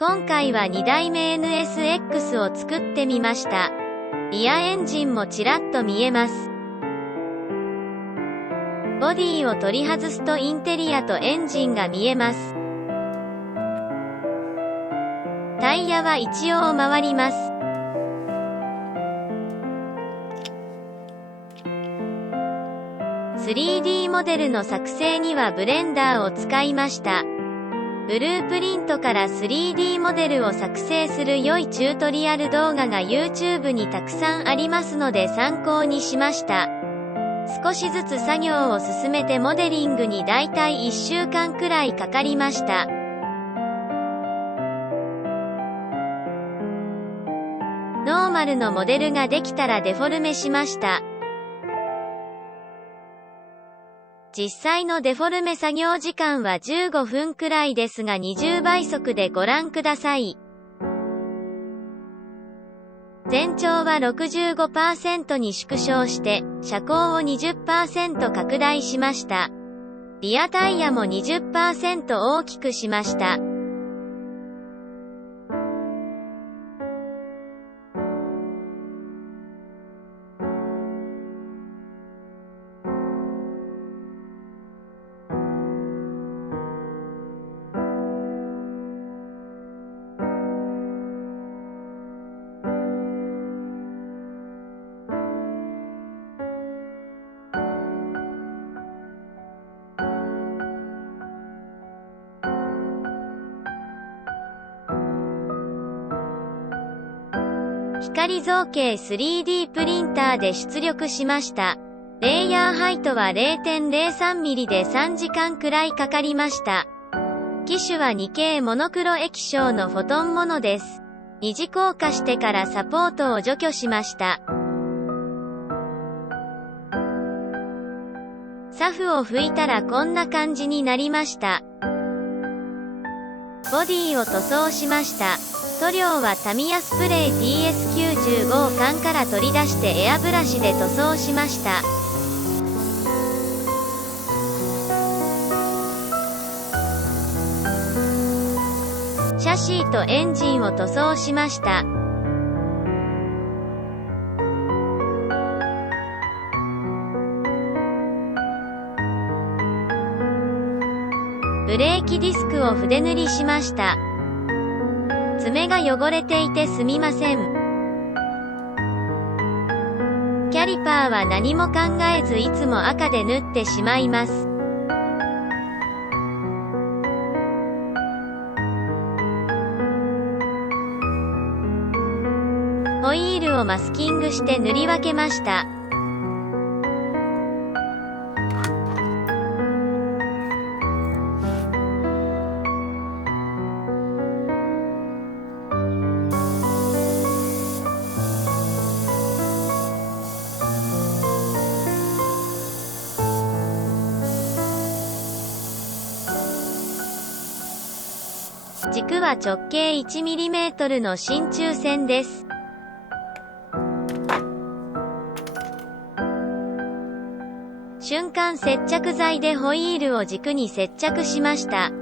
今回は2代目 NSX を作ってみました。リアエンジンもちらっと見えます。ボディを取り外すとインテリアとエンジンが見えます。タイヤは一応回ります。3D モデルの作成にはブレンダーを使いました。ブループリントから 3D モデルを作成する良いチュートリアル動画が YouTube にたくさんありますので参考にしました。少しずつ作業を進めてモデリングにだいたい1週間くらいかかりました。ノーマルのモデルができたらデフォルメしました。実際のデフォルメ作業時間は15分くらいですが20倍速でご覧ください。全長は 65% に縮小して車高を 20% 拡大しました。リアタイヤも 20% 大きくしました。光造形 3D プリンターで出力しました。レイヤーハイトは 0.03 ミリで3時間くらいかかりました。機種は 2K モノクロ液晶のフォトンモノです。二次硬化してからサポートを除去しました。サフを拭いたらこんな感じになりました。ボディを塗装しました。塗料はタミヤスプレー TS95 缶から取り出してエアブラシで塗装しました。シャシーとエンジンを塗装しました。ブレーキディスクを筆塗りしました。爪が汚れていてすみません。キャリパーは何も考えずいつも赤で塗ってしまいます。ホイールをマスキングして塗り分けました。軸は直径 1mm の真鍮線です。瞬間接着剤でホイールを軸に接着しました。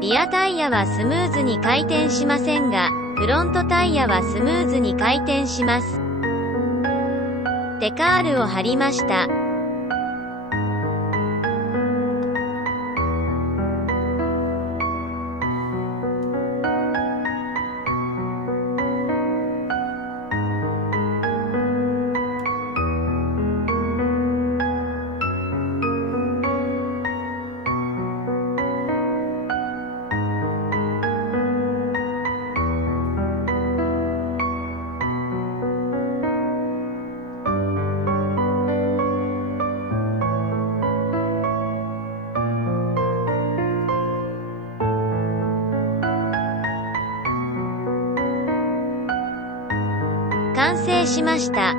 リアタイヤはスムーズに回転しませんが、フロントタイヤはスムーズに回転します。デカールを貼りました。完成しました。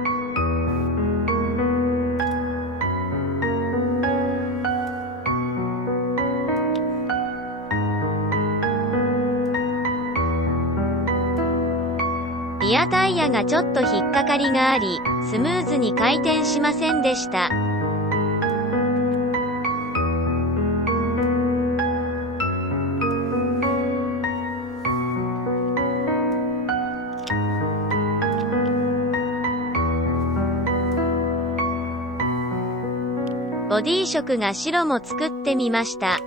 リアタイヤがちょっと引っかかりがあり、スムーズに回転しませんでした。ボディ色が白も作ってみました。